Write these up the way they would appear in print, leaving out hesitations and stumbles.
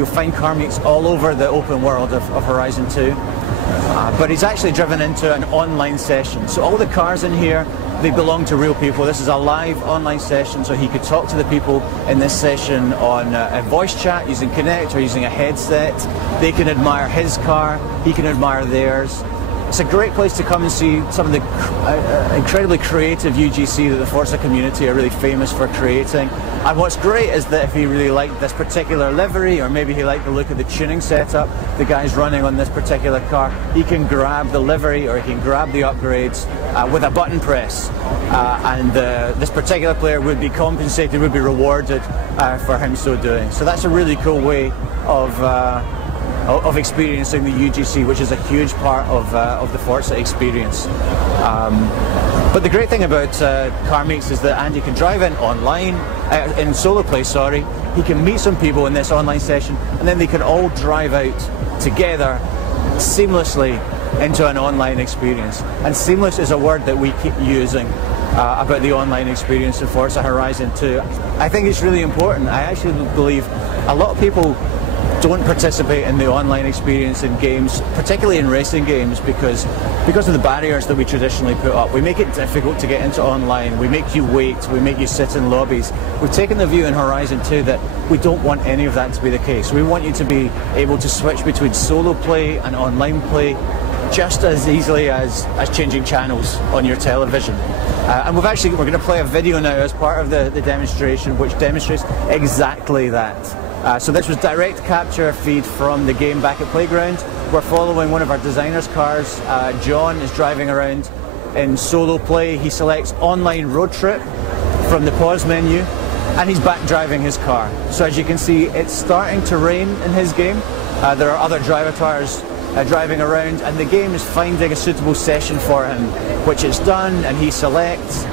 You'll find car meets all over the open world of Horizon 2, but he's actually driven into an online session. So all the cars in here, they belong to real people. This is a live online session, so he could talk to the people in this session on a voice chat using Kinect or using a headset. They can admire his car, he can admire theirs. It's a great place to come and see some of the incredibly creative UGC that the Forza community are really famous for creating. And what's great is that if he really liked this particular livery, or maybe he liked the look of the tuning setup the guy's running on this particular car, he can grab the livery or he can grab the upgrades with a button press. And this particular player would be compensated, would be rewarded for him so doing. So that's a really cool way of experiencing the UGC, which is a huge part of the Forza experience. But the great thing about car meets is that Andy can drive in online, in solo play, sorry. He can meet some people in this online session, and then they can all drive out together seamlessly into an online experience. And seamless is a word that we keep using about the online experience in Forza Horizon 2. I think it's really important. I actually believe a lot of people don't participate in the online experience in games, particularly in racing games, because of the barriers that we traditionally put up. We make it difficult to get into online, we make you wait, we make you sit in lobbies. We've taken the view in Horizon 2 that we don't want any of that to be the case. We want you to be able to switch between solo play and online play just as easily as changing channels on your television. And we're going to play a video now as part of the demonstration which demonstrates exactly that. So this was direct capture feed from the game back at Playground. We're following one of our designers' cars. John is driving around in solo play. He selects online road trip from the pause menu, and he's back driving his car. So as you can see, it's starting to rain in his game. There are other driver cars driving around, and the game is finding a suitable session for him, which it's done, and he selects.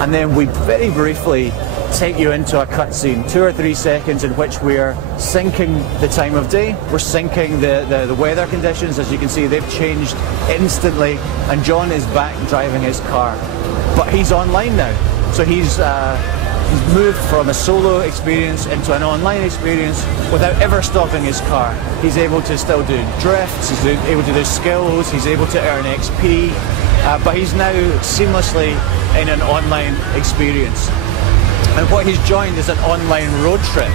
And then we very briefly take you into a cutscene, 2 or 3 seconds, in which we're syncing the time of day, we're syncing the weather conditions. As you can see, they've changed instantly, and John is back driving his car. But he's online now, so he's moved from a solo experience into an online experience without ever stopping his car. He's able to still do drifts, he's able to do skills, he's able to earn XP, but he's now seamlessly in an online experience. And what he's joined is an online road trip,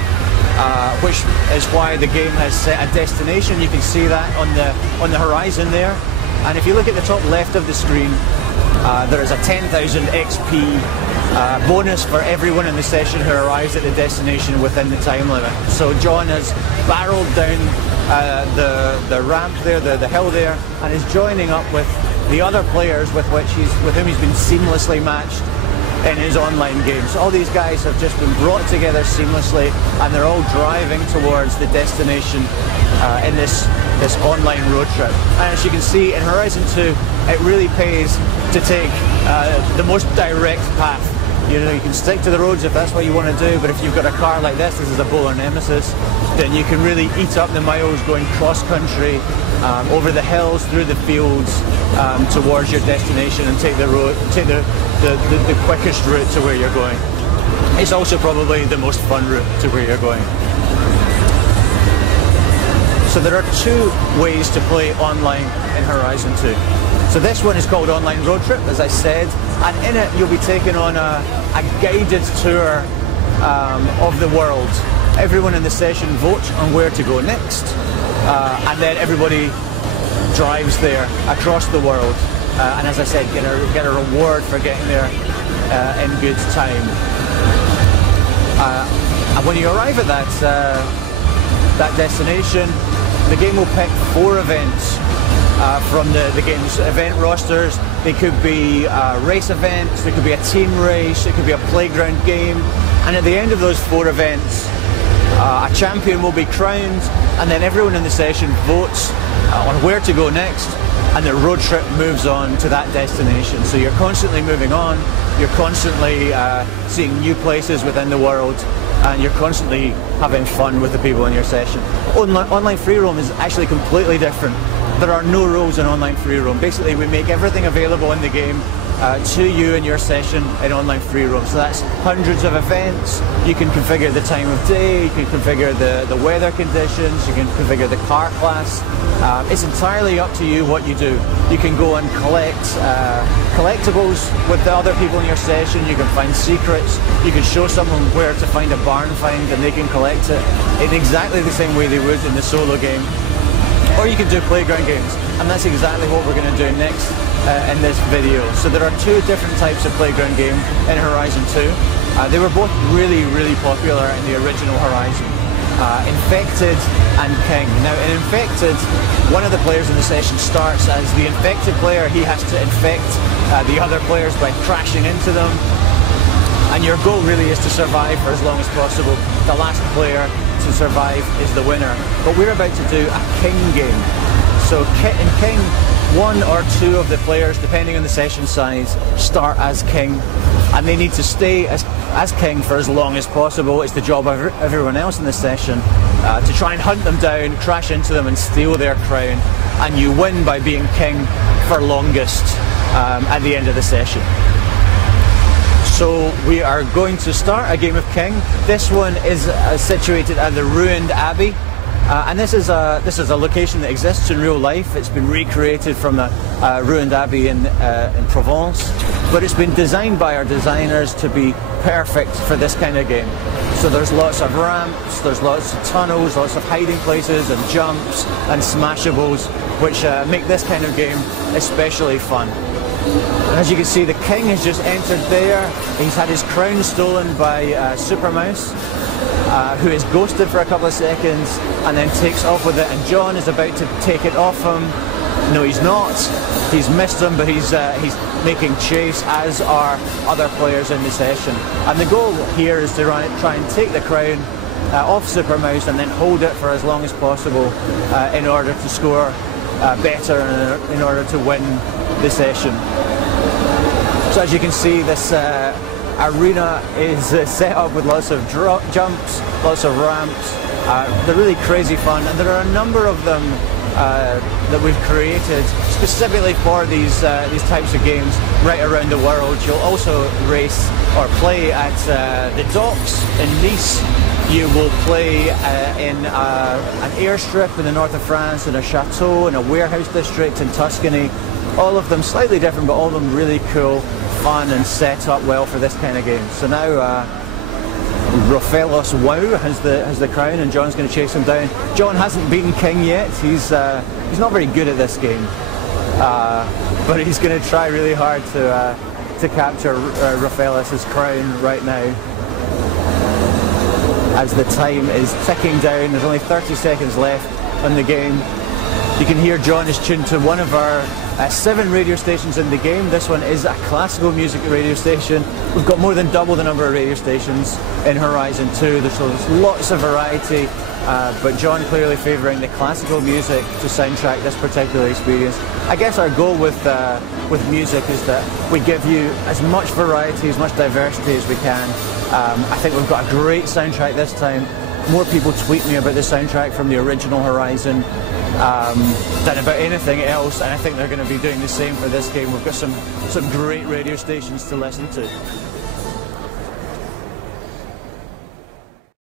which is why the game has set a destination. You can see that on the horizon there. And if you look at the top left of the screen, there is a 10,000 XP bonus for everyone in the session who arrives at the destination within the time limit. So John has barreled down the ramp there, the hill there, and is joining up with the other players with whom he's been seamlessly matched in his online game. So all these guys have just been brought together seamlessly, and they're all driving towards the destination in this online road trip. And as you can see in Horizon 2, it really pays to take the most direct path. You know, you can stick to the roads if that's what you want to do, but if you've got a car like this is a Bowler Nemesis, then you can really eat up the miles going cross-country, over the hills, through the fields, towards your destination, and take the quickest route to where you're going. It's also probably the most fun route to where you're going. So there are 2 ways to play online in Horizon 2. So this one is called Online Road Trip, as I said, and in it you'll be taken on a guided tour of the world. Everyone in the session votes on where to go next, and then everybody drives there across the world, and as I said, get a reward for getting there in good time. And when you arrive at that destination, the game will pick 4 events from the game's event rosters. They could be race events, they could be a team race, it could be a playground game, and at the end of those 4 events, a champion will be crowned, and then everyone in the session votes on where to go next, and the road trip moves on to that destination. So you're constantly moving on, you're constantly seeing new places within the world, and you're constantly having fun with the people in your session. Online free roam is actually completely different. There are no rules in online free roam. Basically, we make everything available in the game to you in your session in online free roam. So that's hundreds of events. You can configure the time of day, you can configure the weather conditions, you can configure the car class. It's entirely up to you what you do. You can go and collect collectibles with the other people in your session, you can find secrets, you can show someone where to find a barn find and they can collect it in exactly the same way they would in the solo game. Or you can do playground games, and that's exactly what we're going to do next in this video. So there are two different types of playground game in Horizon 2. They were both really, really popular in the original Horizon. Infected and King. Now in Infected, one of the players in the session starts as the infected player. He has to infect the other players by crashing into them. And your goal really is to survive for as long as possible. The last player to survive is the winner. But we're about to do a King game. So in King, one or two of the players, depending on the session size, start as King. And they need to stay as King for as long as possible. It's the job of everyone else in the session to try and hunt them down, crash into them and steal their crown. And you win by being King for longest at the end of the session. So we are going to start a game of King. This one is situated at the ruined Abbey, and this is a location that exists in real life. It's been recreated from a ruined Abbey in Provence, but it's been designed by our designers to be perfect for this kind of game. So there's lots of ramps, there's lots of tunnels, lots of hiding places and jumps and smashables, which make this kind of game especially fun. As you can see, the King has just entered there. He's had his crown stolen by Super Mouse, who is ghosted for a couple of seconds and then takes off with it, and John is about to take it off him. No, he's not. He's missed him, but he's making chase, as are other players in the session. And the goal here is to try and take the crown off Super Mouse and then hold it for as long as possible in order to score better and in order to win the session. So as you can see, this arena is set up with lots of jumps, lots of ramps. They're really crazy fun, and there are a number of them that we've created specifically for these types of games right around the world. You'll also race or play at the docks in Nice. You will play in an airstrip in the north of France, in a chateau, in a warehouse district in Tuscany. All of them slightly different, but all of them really cool, fun, and set up well for this kind of game. So now Rofelos Wow has the crown, and John's going to chase him down. John hasn't beaten King yet. He's not very good at this game, but he's going to try really hard to capture Rofelos' crown right now. As the time is ticking down, there's only 30 seconds left on the game. You can hear John is tuned to one of our 7 radio stations in the game. This one is a classical music radio station. We've got more than double the number of radio stations in Horizon 2. There's lots of variety, but John clearly favouring the classical music to soundtrack this particular experience. I guess our goal with music is that we give you as much variety, as much diversity as we can. I think we've got a great soundtrack this time. More people tweet me about the soundtrack from the original Horizon than about anything else, and I think they're going to be doing the same for this game. We've got some great radio stations to listen to.